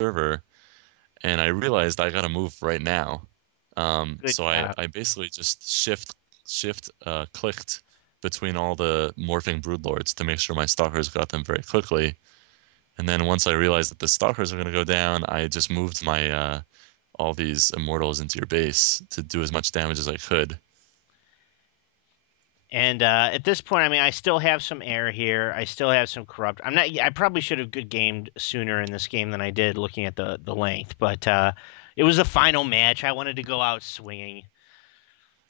server, and I realized I gotta move right now. Good So I, job. I basically just shift clicked between all the morphing broodlords to make sure my stalkers got them very quickly. And then once I realized that the stalkers are gonna go down, I just moved my all these immortals into your base to do as much damage as I could. And at this point, I mean, I still have some air here. I still have some corrupt. I'm not. I probably should have good gamed sooner in this game than I did, looking at the length. But it was the final match. I wanted to go out swinging.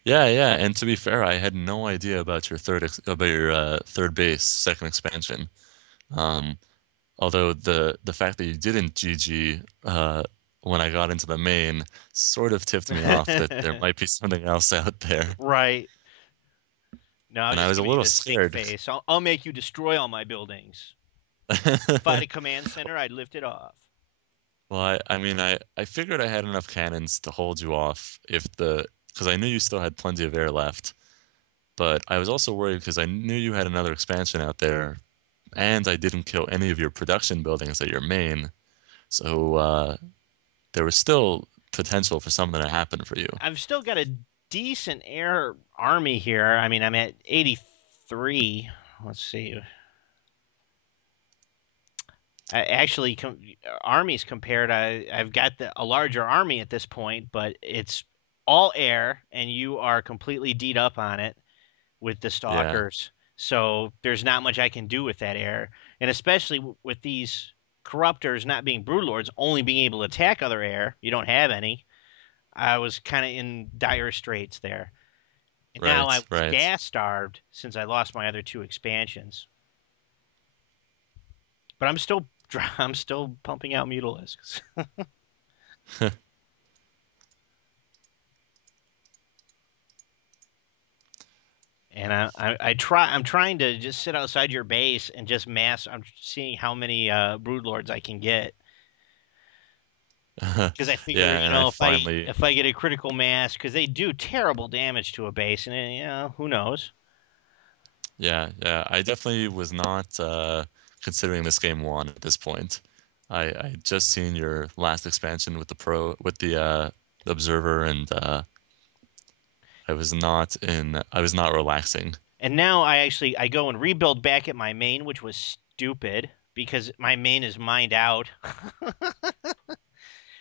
Yeah, yeah. And to be fair, I had no idea about your third base second expansion. Um, Although the fact that you didn't GG when I got into the main sort of tipped me off that there might be something else out there. Right. No, I was And I just was a giving you little the stink scared. face. I'll make you destroy all my buildings. If I had a command center, I'd lift it off. Well, I figured I had enough cannons to hold you off because I knew you still had plenty of air left. But I was also worried because I knew you had another expansion out there, and I didn't kill any of your production buildings at your main. So there was still potential for something to happen for you. I've still got a decent air army here. I mean, I'm at 83. Let's see. Actually, armies compared, I've got a larger army at this point, but it's all air, and you are completely D'd up on it with the Yeah, stalkers. So there's not much I can do with that air, and especially with these corruptors not being broodlords, only being able to attack other air. You don't have any. I was kind of in dire straits there, and now I right, was right. gas starved since I lost my other two expansions. But I'm still pumping out mutilisks. And I'm trying to just sit outside your base and just mass. I'm seeing how many broodlords I can get because I figure, Yeah, you and I know, finally, if I get a critical mass, because they do terrible damage to a base, and who knows? yeah, yeah, I definitely was not considering this game won at this point. I just seen your last expansion with the observer, and I was not relaxing. And now I go and rebuild back at my main, which was stupid because my main is mined out.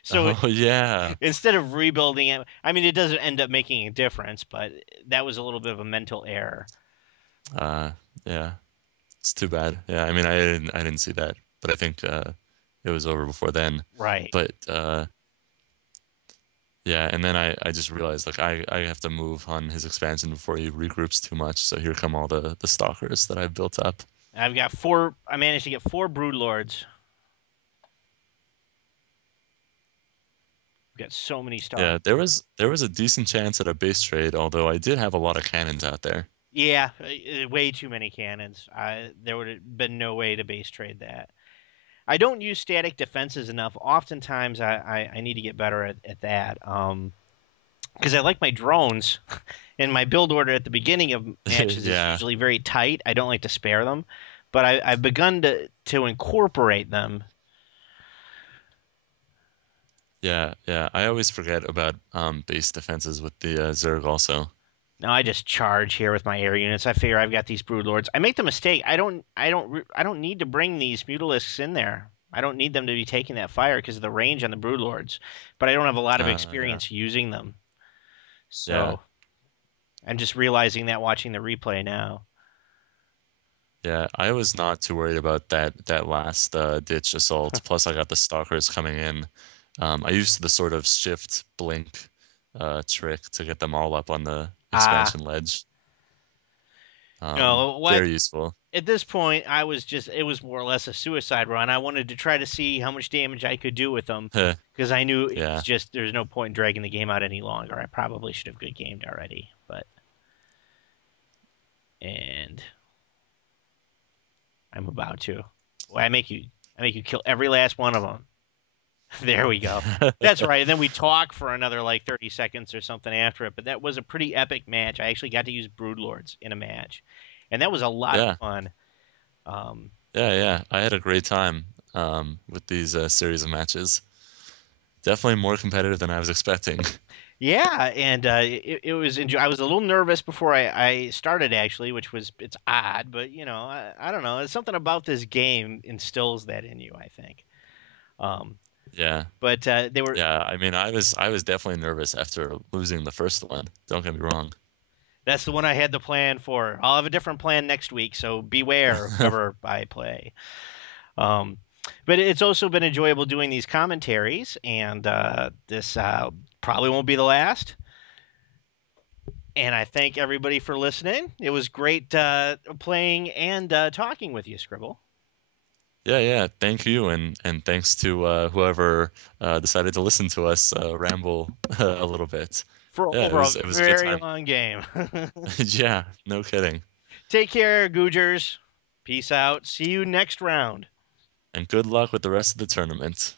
So Oh yeah, instead of rebuilding it, I mean, it doesn't end up making a difference, but that was a little bit of a mental error. uh, yeah, it's too bad. Yeah, I didn't see that, but I think it was over before then. Right. But yeah, and then I just realized like I have to move on his expansion before he regroups too much. So here come all the stalkers that I've built up. I've got four. I managed to get four broodlords. We've got so many Yeah, stalkers. there was a decent chance at a base trade, although I did have a lot of cannons out there. Yeah, way too many cannons. There would have been no way to base trade that. I don't use static defenses enough. Oftentimes, I need to get better at that. Because I like my drones, and my build order at the beginning of matches is Yeah, usually very tight. I don't like to spare them, but I've begun to incorporate them. yeah, yeah. I always forget about base defenses with the Zerg also. Now I just charge here with my air units. I figure I've got these broodlords. I make the mistake. I don't need to bring these mutalisks in there. I don't need them to be taking that fire because of the range on the broodlords. But I don't have a lot of Yeah, experience using them. yeah, So I'm just realizing that watching the replay now. yeah. I was not too worried about that last ditch assault. Plus, I got the stalkers coming in. I used the sort of shift blink trick to get them all up on the Ah, expansion ledge. no, what Very useful. at this point I was just it was more or less a suicide run. I wanted to try to see how much damage I could do with them because I knew it's Yeah, just there's no point in dragging the game out any longer. I probably should have good gamed already, but and I'm about to. Well, I make you kill every last one of them. There we go. That's right. And then we talk for another like 30 seconds or something after it. But that was a pretty epic match. I actually got to use Broodlords in a match, and that was a lot of yeah, fun. Um, yeah, yeah. I had a great time. with these series of matches. Definitely more competitive than I was expecting. Yeah, and it was I was a little nervous before I started actually, which was it's odd, but I don't know. It's something about this game instills that in you, I think. Um, Yeah. but they were Yeah, I mean, I was definitely nervous after losing the first one. Don't get me wrong. That's the one I had the plan for. I'll have a different plan next week, so beware of whoever I play. Um, but it's also been enjoyable doing these commentaries, and this probably won't be the last. And I thank everybody for listening. It was great playing and talking with you, Scribble. Yeah, yeah. Thank you, and thanks to whoever decided to listen to us ramble a little bit. For Yeah, it over a was it was a good very time. long game. Yeah, no kidding. Take care, Googers. Peace out. See you next round. And good luck with the rest of the tournament.